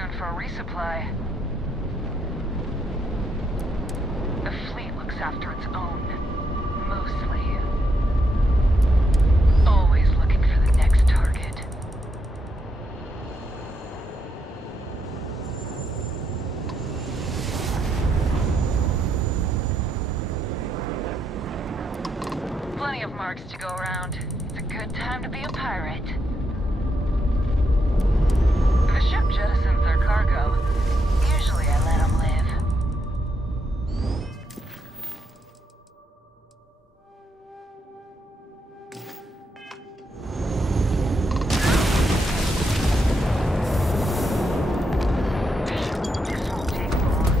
soon for a resupply. The fleet looks after its own. Mostly. Always looking for the next target. Plenty of marks to go around. It's a good time to be a pirate. If a ship jettisons their cargo, usually I let them live. This won't take long.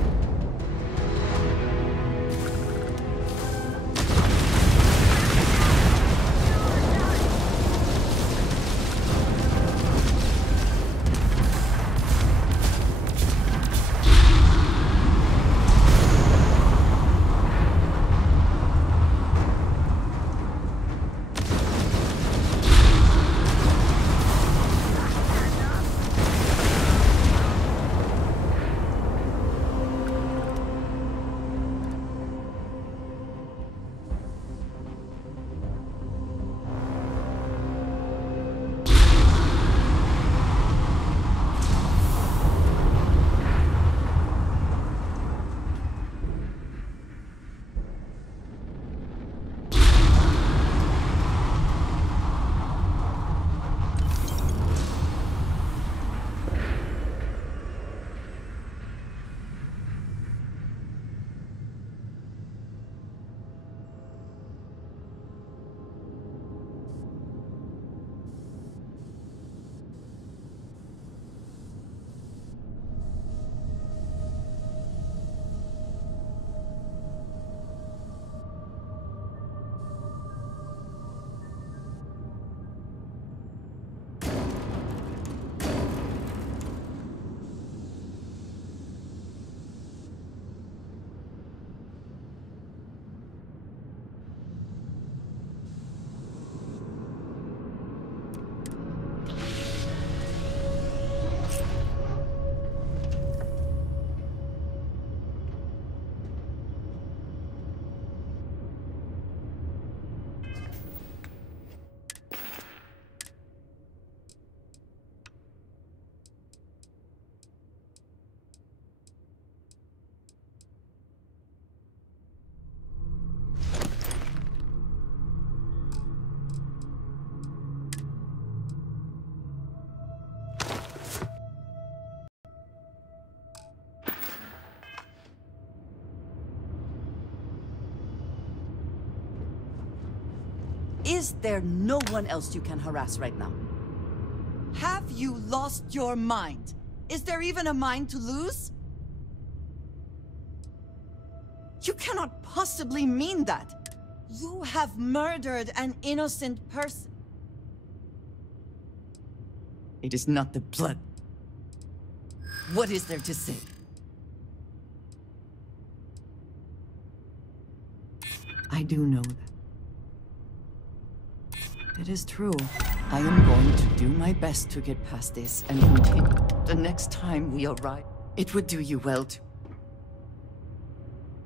Is there no one else you can harass right now? Have you lost your mind? Is there even a mind to lose? You cannot possibly mean that. You have murdered an innocent person. It is not the blood. What is there to say? I do know that. It is true. I am going to do my best to get past this and continue. The next time we arrive, it would do you well to...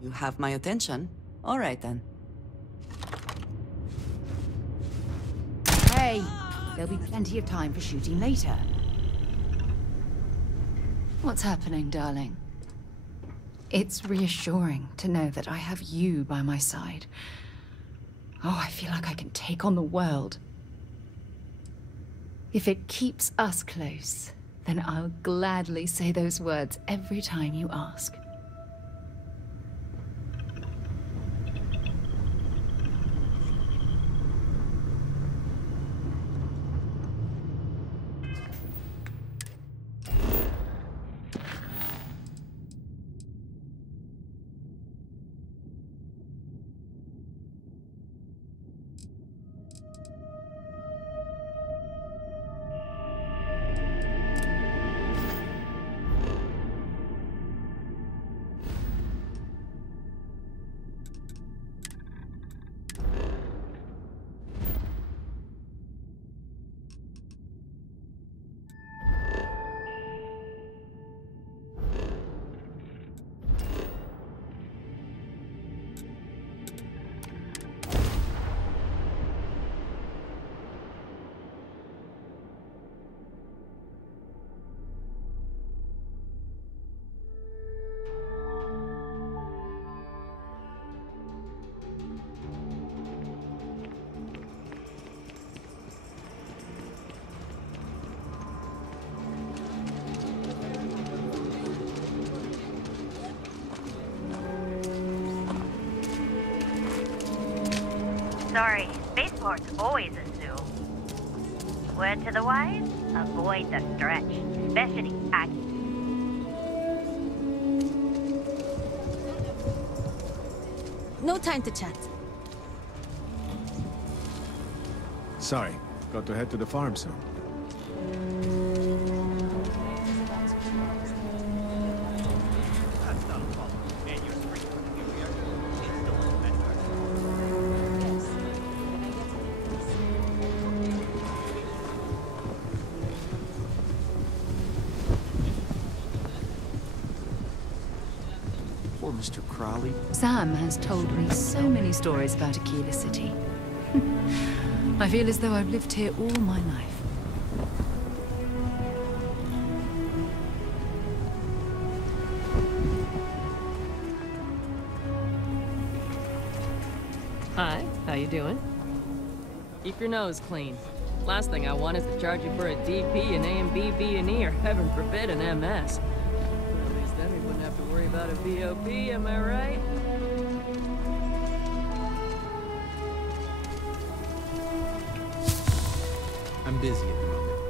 You have my attention? All right then. Hey, there'll be plenty of time for shooting later. What's happening, darling? It's reassuring to know that I have you by my side. Oh, I feel like I can take on the world. If it keeps us close, then I'll gladly say those words every time you ask. Sorry, spaceport's always a zoo. Word to the wise, avoid the stretch, especially Aggie. No time to chat. Sorry, got to head to the farm soon. Poor Mr. Crowley. Sam has told me so many stories about Aquila City. I feel as though I've lived here all my life. Hi, how you doing? Keep your nose clean. Last thing I want is to charge you for a DP, an AMB, B&E, or heaven forbid, an MS. But at least then we wouldn't have to worry about a VOP, am I right? I'm busy at the moment.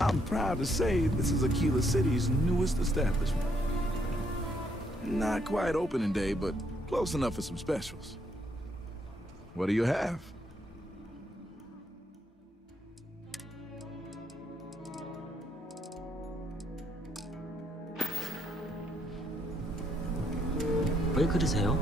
I'm proud to say this is Aquila City's newest establishment. Not quite opening day, but close enough for some specials. What do you have? 왜 그러세요?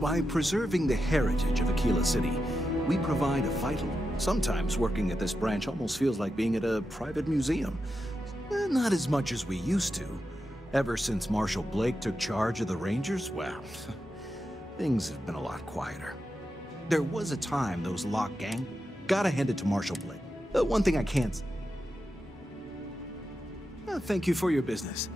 By preserving the heritage of Aquila City, we provide a vital. Sometimes working at this branch almost feels like being at a private museum. Not as much as we used to. Ever since Marshal Blake took charge of the Rangers, well, things have been a lot quieter. There was a time those Lock gang, gotta hand it to Marshal Blake. One thing I can't... thank you for your business.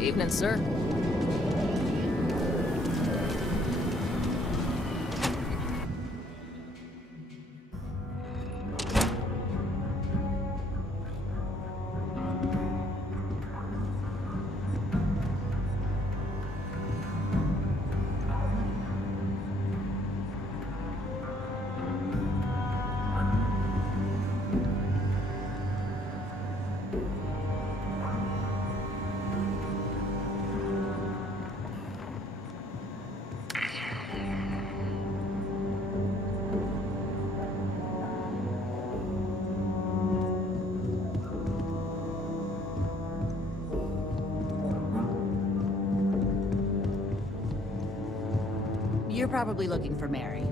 Evening, sir. You're probably looking for Mary.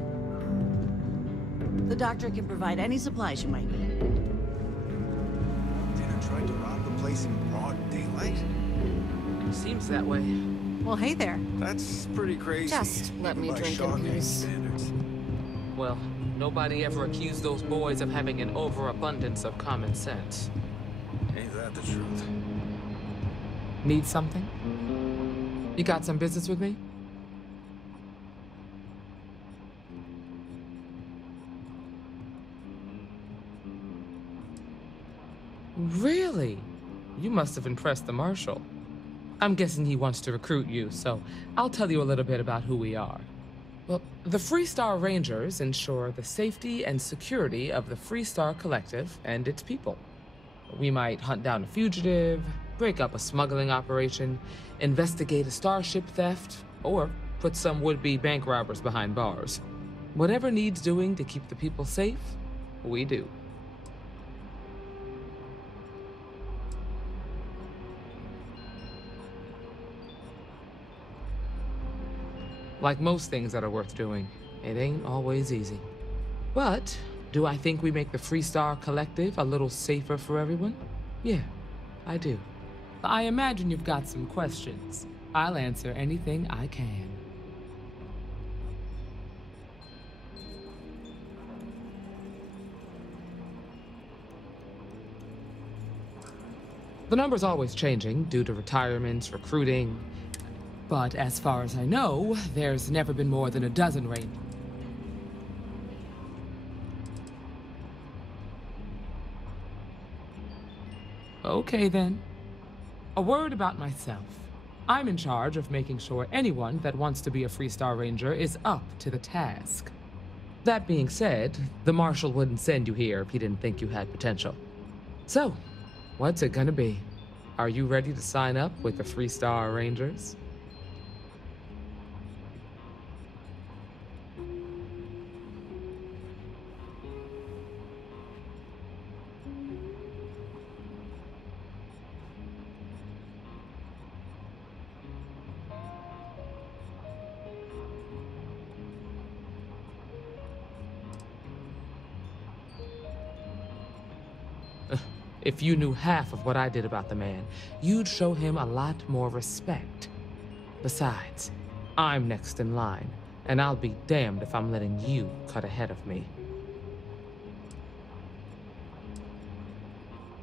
The doctor can provide any supplies you might need. Dinner tried to rob the place in broad daylight? Seems that way. Well, hey there. That's pretty crazy. Just let me By drink in Shawgang peace. standards. Well, nobody ever accused those boys of having an overabundance of common sense. Ain't that the truth? Need something? You got some business with me? Really? You must have impressed the Marshal. I'm guessing he wants to recruit you, so I'll tell you a little bit about who we are. Well, the Freestar Rangers ensure the safety and security of the Freestar Collective and its people. We might hunt down a fugitive, break up a smuggling operation, investigate a starship theft, or put some would-be bank robbers behind bars. Whatever needs doing to keep the people safe, we do. Like most things that are worth doing, it ain't always easy. But do I think we make the Freestar Collective a little safer for everyone? Yeah, I do. I imagine you've got some questions. I'll answer anything I can. The number's always changing due to retirements, recruiting. But as far as I know, there's never been more than a dozen Rangers. Okay then. A word about myself. I'm in charge of making sure anyone that wants to be a Freestar Ranger is up to the task. That being said, the Marshal wouldn't send you here if he didn't think you had potential. So, what's it gonna be? Are you ready to sign up with the Freestar Rangers? If you knew half of what I did about the man, you'd show him a lot more respect. Besides, I'm next in line, and I'll be damned if I'm letting you cut ahead of me.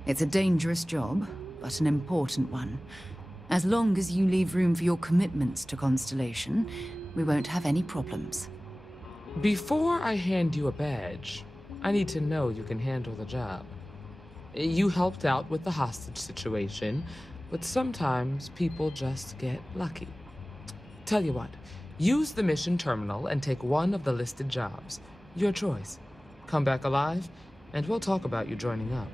It's a dangerous job, but an important one. As long as you leave room for your commitments to Constellation, we won't have any problems. Before I hand you a badge, I need to know you can handle the job. You helped out with the hostage situation, but sometimes people just get lucky. Tell you what, use the mission terminal and take one of the listed jobs. Your choice. Come back alive, and we'll talk about you joining up.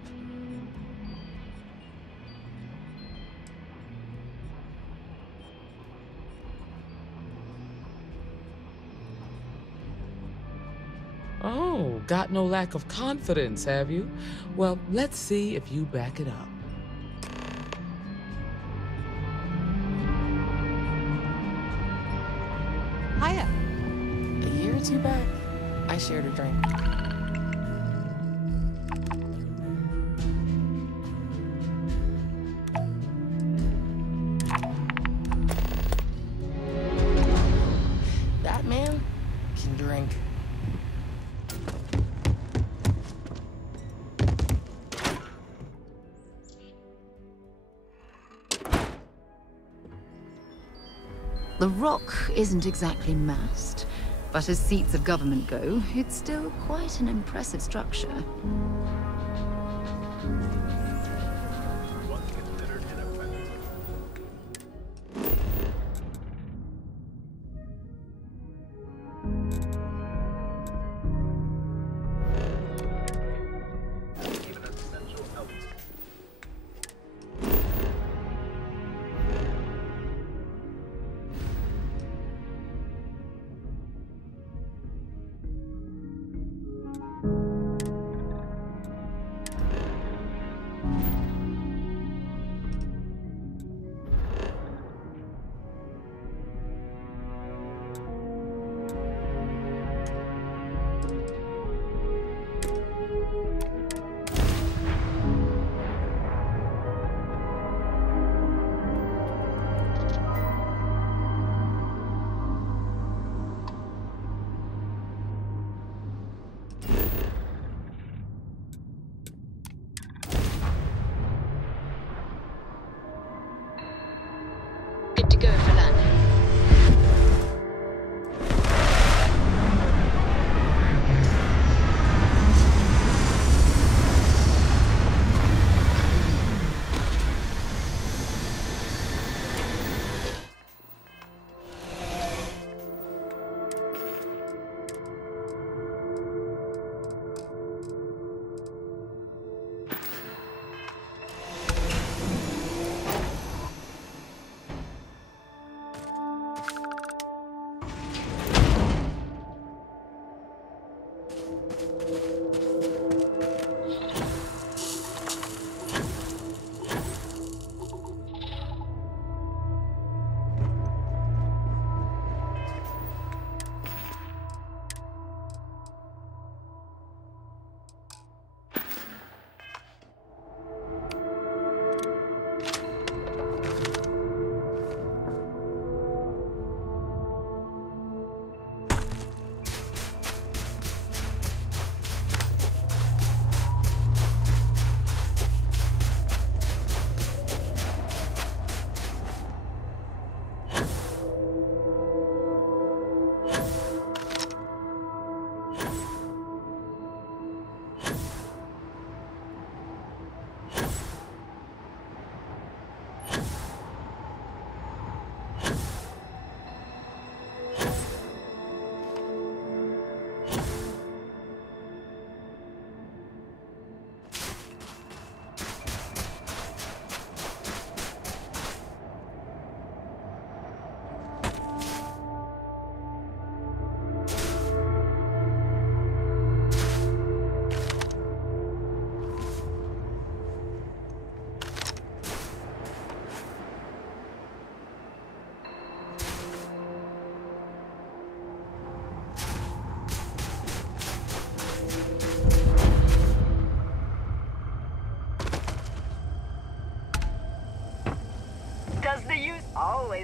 Oh, got no lack of confidence, have you? Well, let's see if you back it up. Hiya. A year or two back, I shared a drink. That man can drink. The Rock isn't exactly massed, but as seats of government go, it's still quite an impressive structure. Good to go for landing.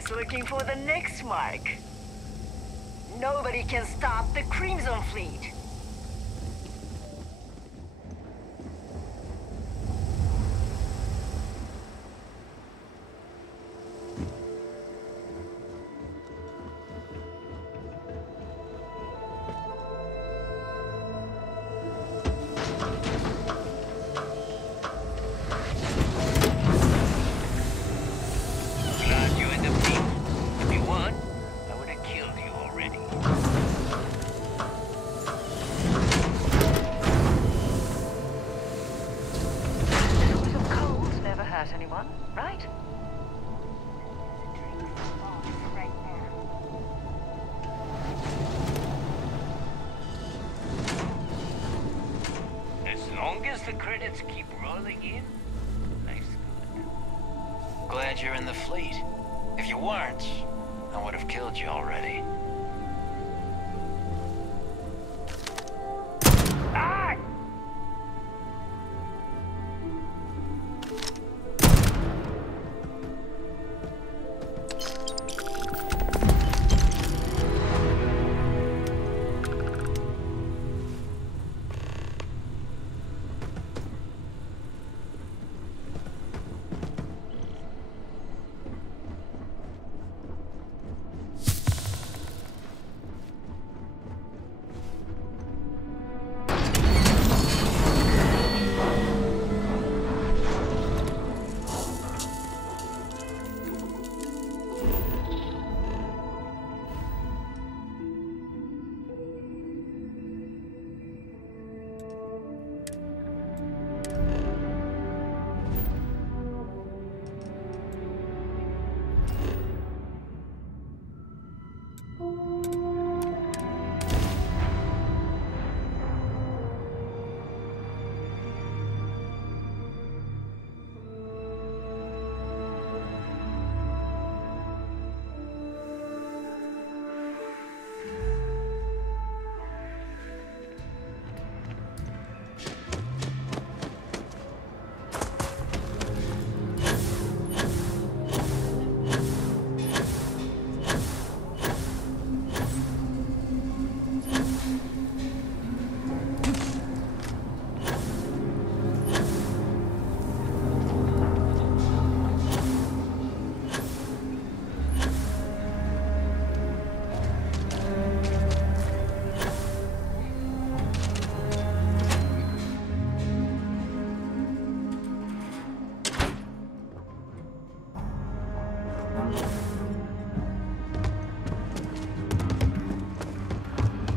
always looking for the next mark. Nobody can stop the Crimson Fleet. Anyone, right? As long as the credits keep rolling in, life's good. Glad you're in the fleet. If you weren't, I would have killed you already.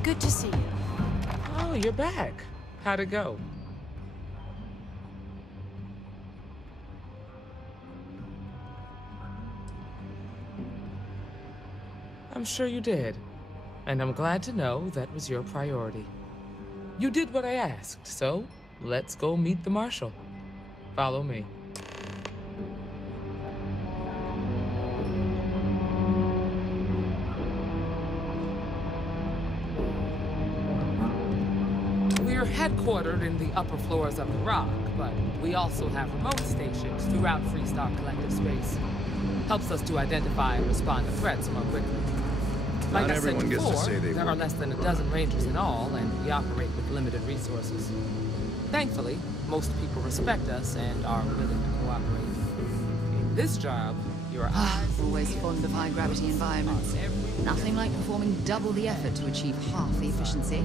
Good to see you. Oh, you're back. How'd it go? I'm sure you did. And I'm glad to know that was your priority. You did what I asked, so let's go meet the Marshal. Follow me. We're headquartered in the upper floors of the Rock, but we also have remote stations throughout Freestar Collective space. Helps us to identify and respond to threats more quickly. Like Not I said everyone gets to before, say they there were. are less than a dozen Rangers in all, and we operate with limited resources. Thankfully, most people respect us and are willing to cooperate. In this job, your eyes... Always fond of high-gravity environments. Nothing like performing double the effort to achieve half the efficiency.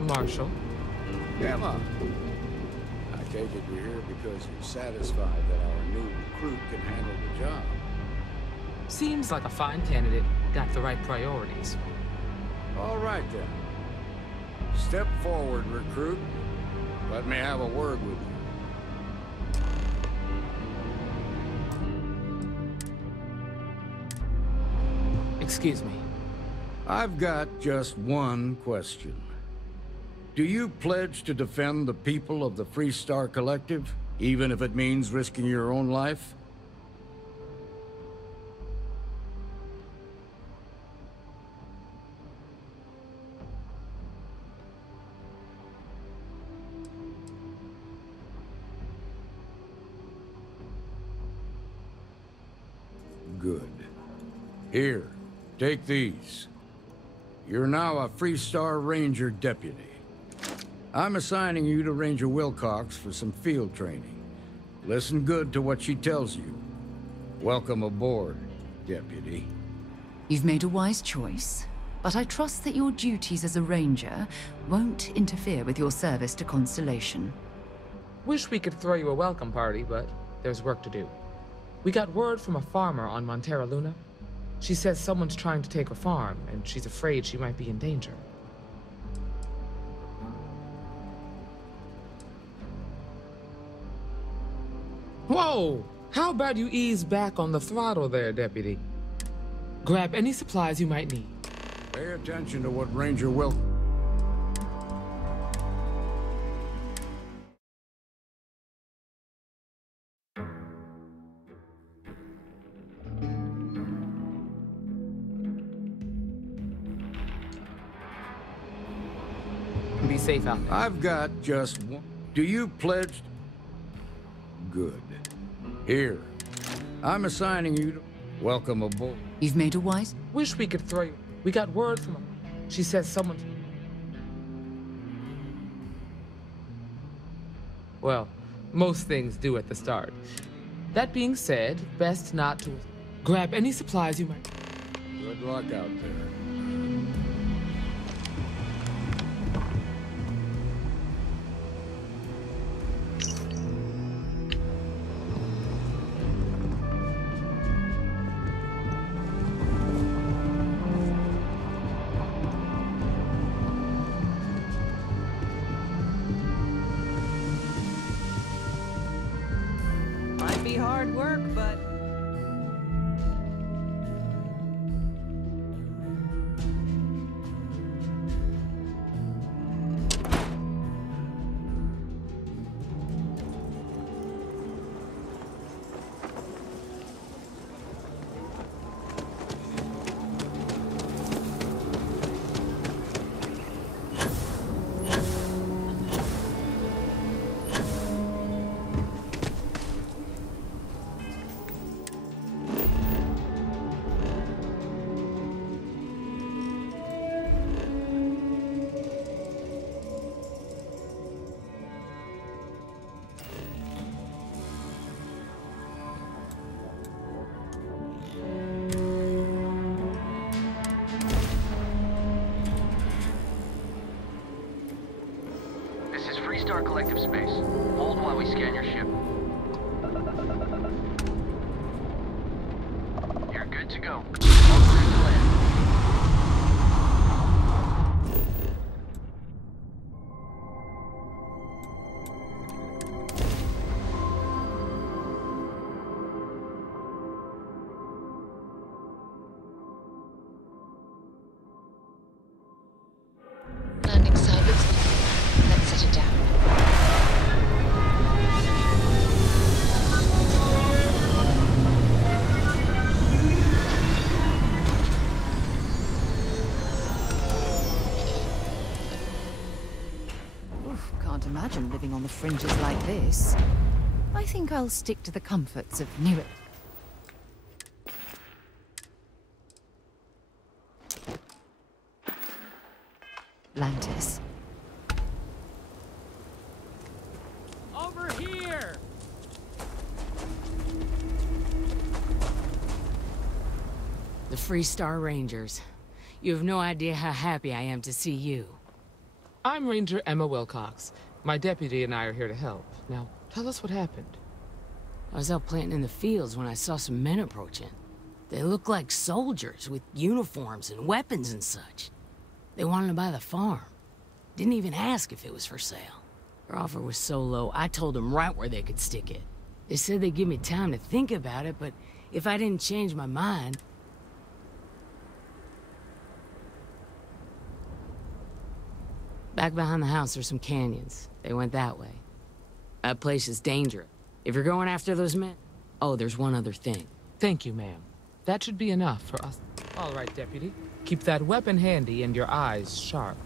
Marshal. Emma, I take it you're here because you're satisfied that our new recruit can handle the job. Seems like a fine candidate. Got the right priorities. All right, then. Step forward, recruit. Let me have a word with you. Excuse me. I've got just one question. Do you pledge to defend the people of the Freestar Collective, even if it means risking your own life? Good. Here, take these. You're now a Freestar Ranger deputy. I'm assigning you to Ranger Wilcox for some field training. Listen good to what she tells you. Welcome aboard, deputy. You've made a wise choice, but I trust that your duties as a ranger won't interfere with your service to Constellation. Wish we could throw you a welcome party, but there's work to do. We got word from a farmer on Montera Luna. She says someone's trying to take her farm, and she's afraid she might be in danger. Whoa! How about you ease back on the throttle there, Deputy? Grab any supplies you might need. Pay attention to what Ranger will... Be safe out there. I've got just one... Do you pledge... Good. Here. I'm assigning you to... Welcome aboard. You've made a wise... Wish we could throw you... We got word from her. She says someone... Well, most things do at the start. That being said, best not to... Grab any supplies you might... Good luck out there. Might be hard work, but... Freestar Collective space. Hold while we scan your ship. You're good to go. All clear to land. Landing salvage. Let's set it down. Oof, can't imagine living on the fringes like this. I think I'll stick to the comforts of near... Atlantis. Over here! The Freestar Rangers. You have no idea how happy I am to see you. I'm Ranger Emma Wilcox. My deputy and I are here to help. Now, tell us what happened. I was out planting in the fields when I saw some men approaching. They looked like soldiers with uniforms and weapons and such. They wanted to buy the farm. Didn't even ask if it was for sale. Their offer was so low, I told them right where they could stick it. They said they'd give me time to think about it, but if I didn't change my mind... Back behind the house there's some canyons. They went that way. That place is dangerous. If you're going after those men... Oh, there's one other thing. Thank you, ma'am. That should be enough for us. All right, deputy. Keep that weapon handy and your eyes sharp.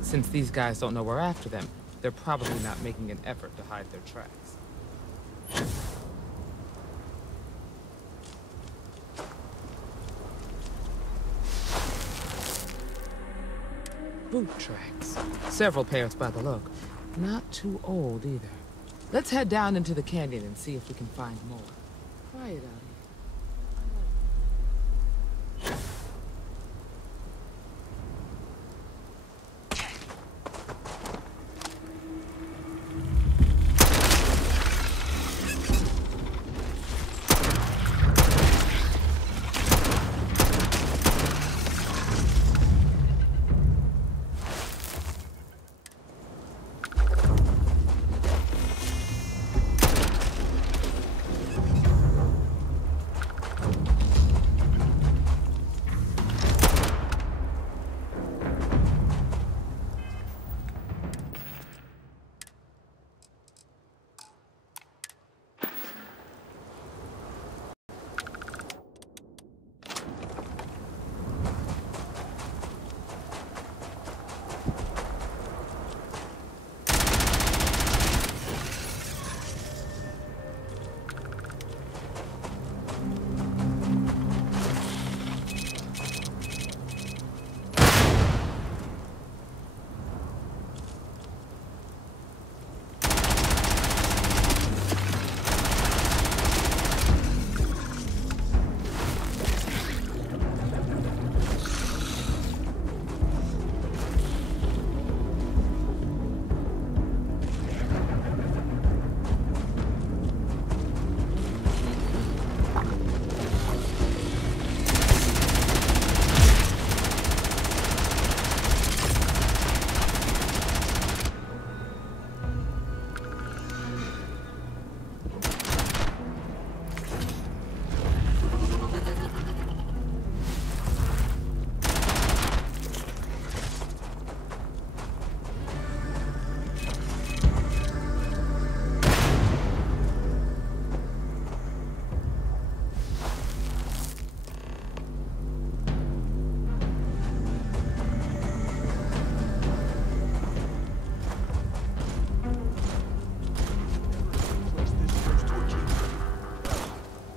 Since these guys don't know we're after them, they're probably not making an effort to hide their tracks. boot tracks. Several pairs by the look. Not too old either. Let's head down into the canyon and see if we can find more. Quiet out here.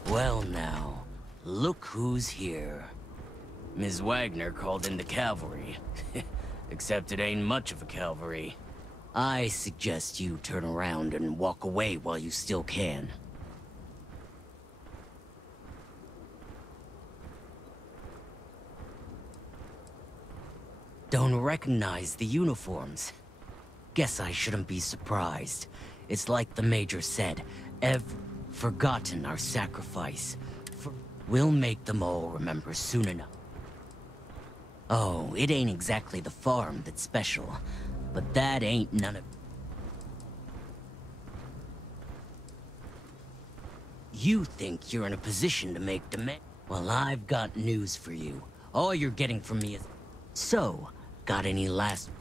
Well now, look who's here. Ms. Wagner called in the cavalry. Except it ain't much of a cavalry. I suggest you turn around and walk away while you still can. Don't recognize the uniforms. Guess I shouldn't be surprised. It's like the Major said, forgotten our sacrifice. We'll make them all remember soon enough. Oh, it ain't exactly the farm that's special, but that ain't none of... You think you're in a position to make demands? Well, I've got news for you. All you're getting from me is... So, got any last...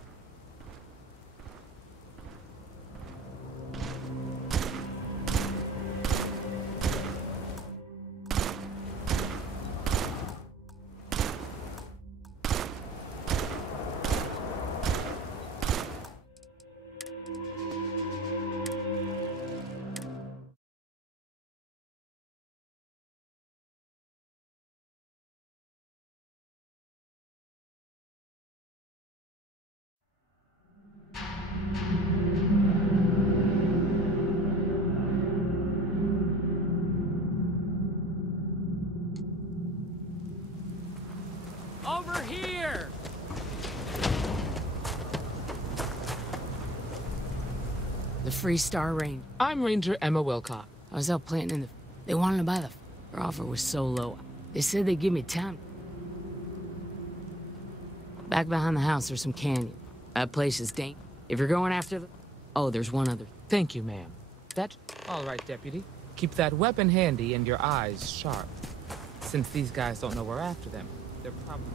Over here! The Free Star Range. I'm Ranger Emma Wilcox. I was out planting in the... They wanted to buy the... Their offer was so low. They said they'd give me time. Back behind the house, there's some canyon. That place is dangerous. If you're going after the... Oh, there's one other. Thank you, ma'am. All right, Deputy. Keep that weapon handy and your eyes sharp. Since these guys don't know we're after them, they're probably...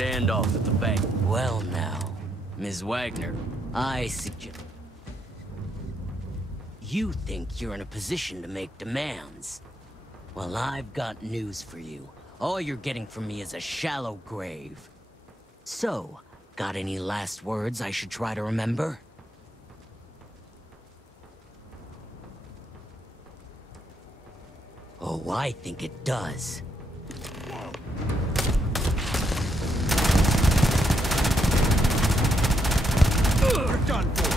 standoff at the bank. Well now, Ms. Wagner, I suggest... You think you're in a position to make demands. Well, I've got news for you. All you're getting from me is a shallow grave. So, got any last words I should try to remember? Oh, I think it does. You're done for.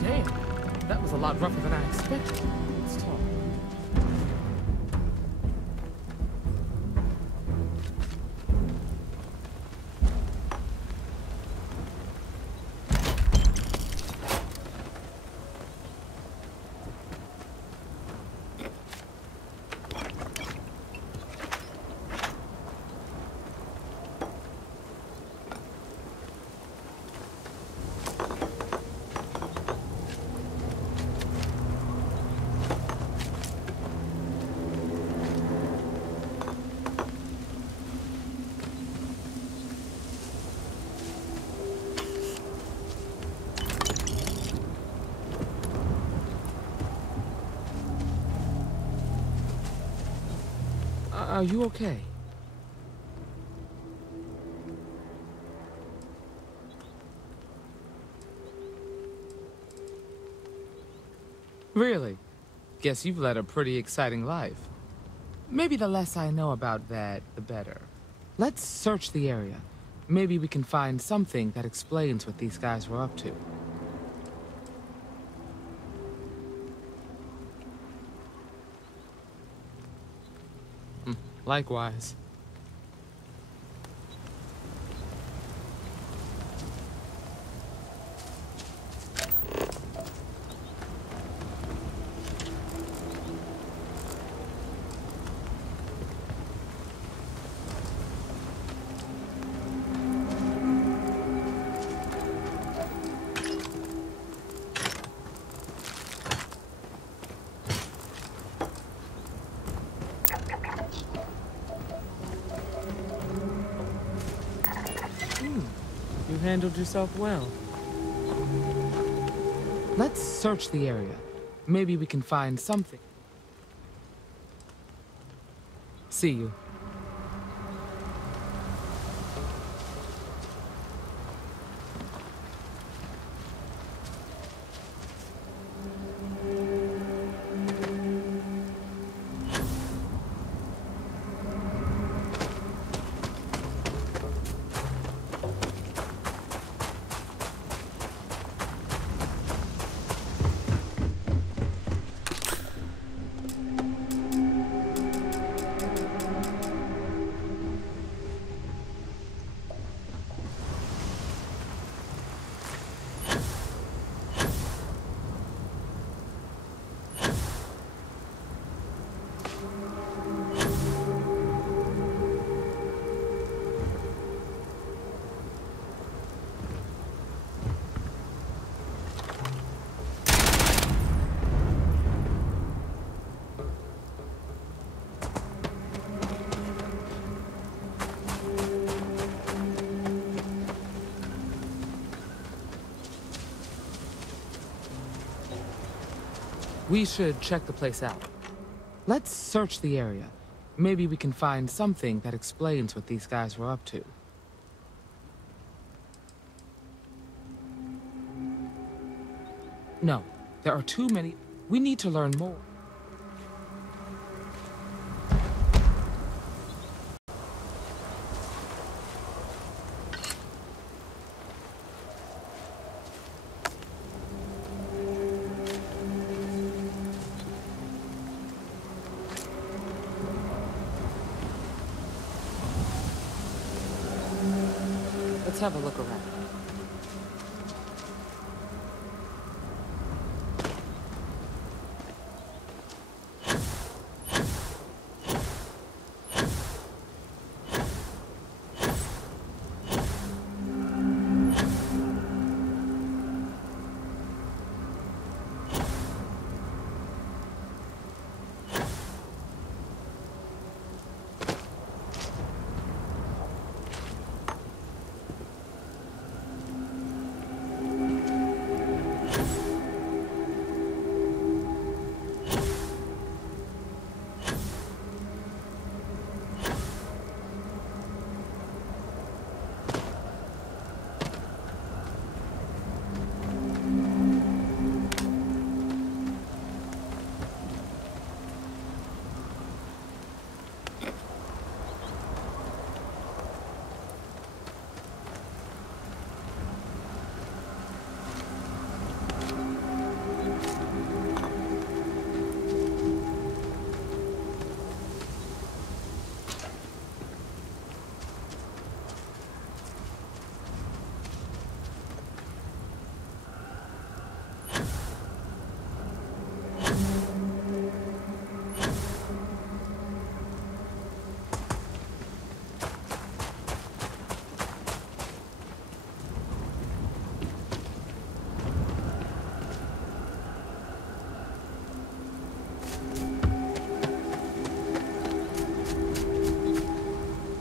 Damn, that was a lot rougher than I expected. Let's talk. Are you okay? Really? Guess you've led a pretty exciting life. Maybe the less I know about that, the better. Let's search the area. Maybe we can find something that explains what these guys were up to. Likewise. You handled yourself well. Let's search the area. Maybe we can find something. See you. We should check the place out. Let's search the area. Maybe we can find something that explains what these guys were up to. No, there are too many. We need to learn more. Let's have a look around.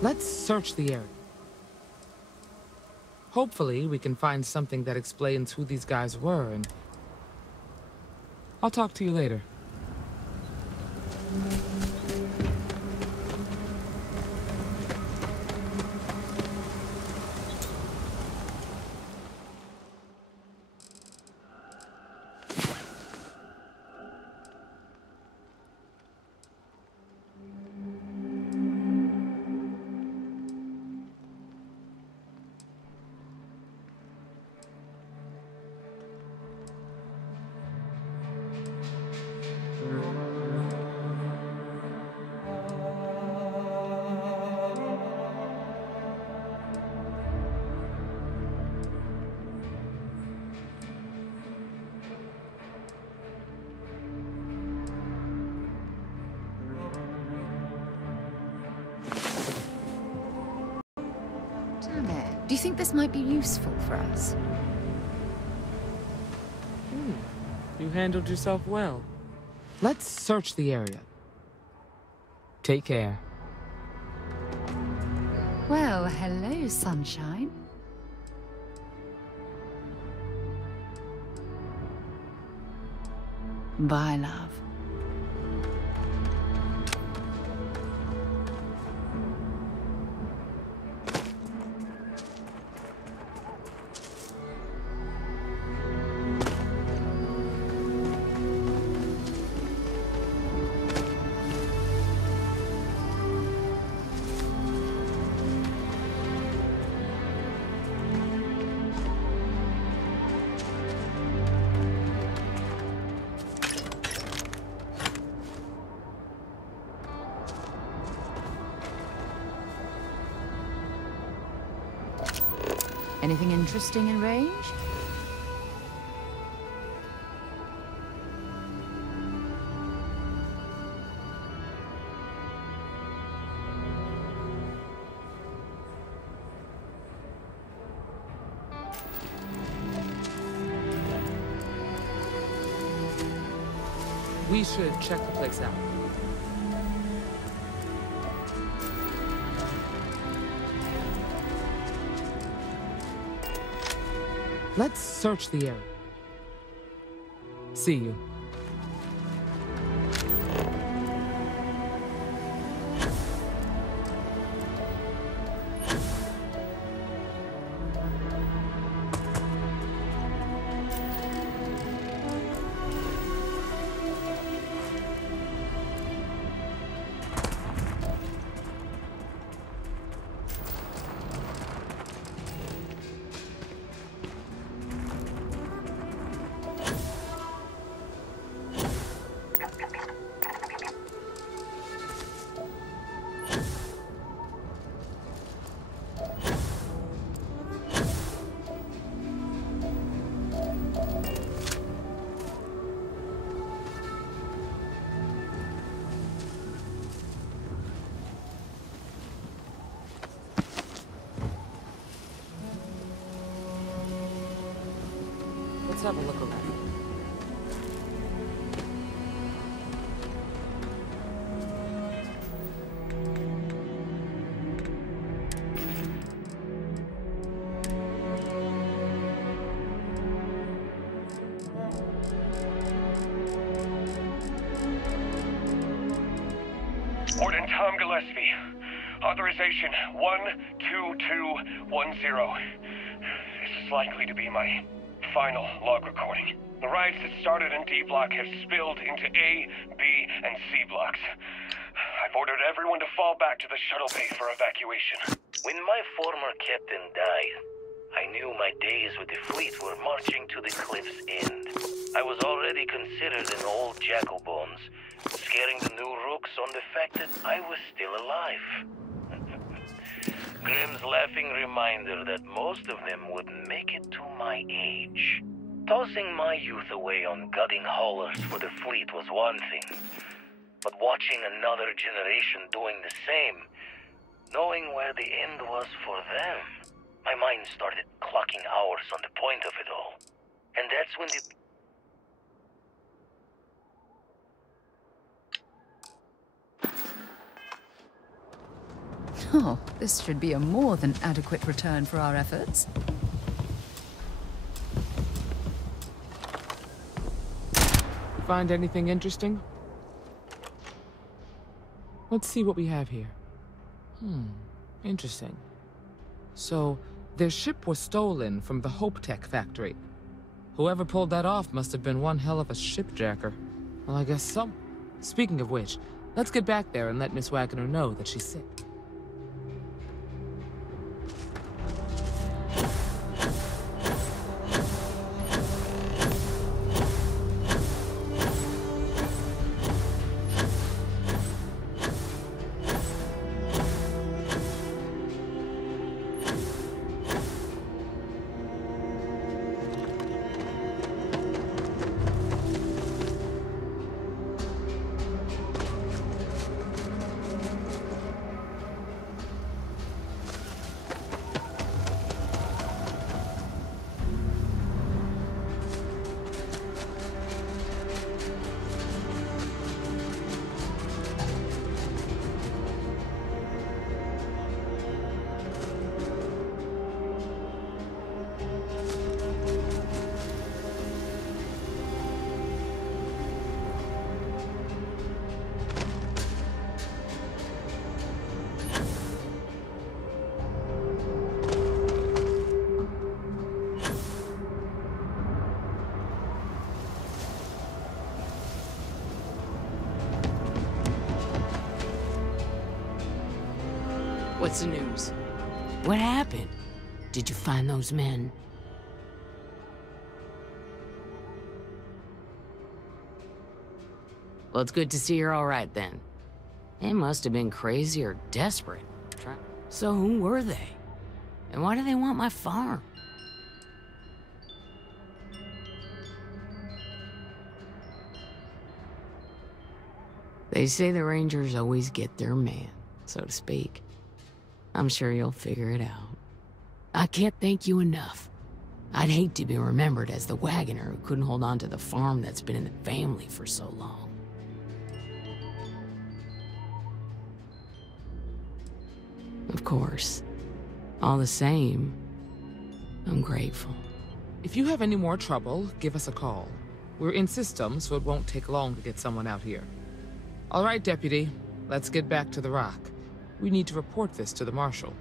Let's search the area. Hopefully, we can find something that explains who these guys were, and I'll talk to you later. Damn it. Do you think this might be useful for us? You handled yourself well. Let's search the area. Take care. Well, hello, sunshine. Bye, love. Anything interesting in range? We should check the place out. Let's search the area. See you. Let's have a look around. Warden Tom Gillespie. Authorization 12210. This is likely to be my final log recording. The riots that started in D Block have spilled into A, B, and C blocks. I've ordered everyone to fall back to the shuttle bay for evacuation. When my former captain died, I knew my days with the fleet were marching to the cliff's end. I was already considered an old jackalbones, scaring the new rooks on the fact that I was still alive. Grimm's laughing reminder that most of them wouldn't make it to my age. Tossing my youth away on gutting haulers for the fleet was one thing, but watching another generation doing the same, knowing where the end was for them, my mind started clocking hours on the point of it all. And that's when the... Oh, this should be a more than adequate return for our efforts. Find anything interesting? Let's see what we have here. Interesting. So, their ship was stolen from the Hope Tech factory. Whoever pulled that off must have been one hell of a shipjacker. Well, I guess so. Speaking of which, let's get back there and let Miss Wagner know that she's sick. What's the news? What happened? Did you find those men? Well, it's good to see you're all right then. They must have been crazy or desperate. So who were they? And why do they want my farm? They say the Rangers always get their man, so to speak. I'm sure you'll figure it out. I can't thank you enough. I'd hate to be remembered as the wagoner who couldn't hold on to the farm that's been in the family for so long. Of course. All the same, I'm grateful. If you have any more trouble, give us a call. We're in system, so it won't take long to get someone out here. All right, Deputy. Let's get back to the Rock. We need to report this to the Marshal.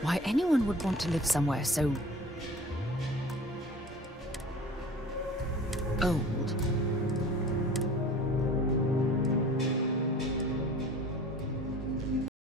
Why anyone would want to live somewhere so... Oh,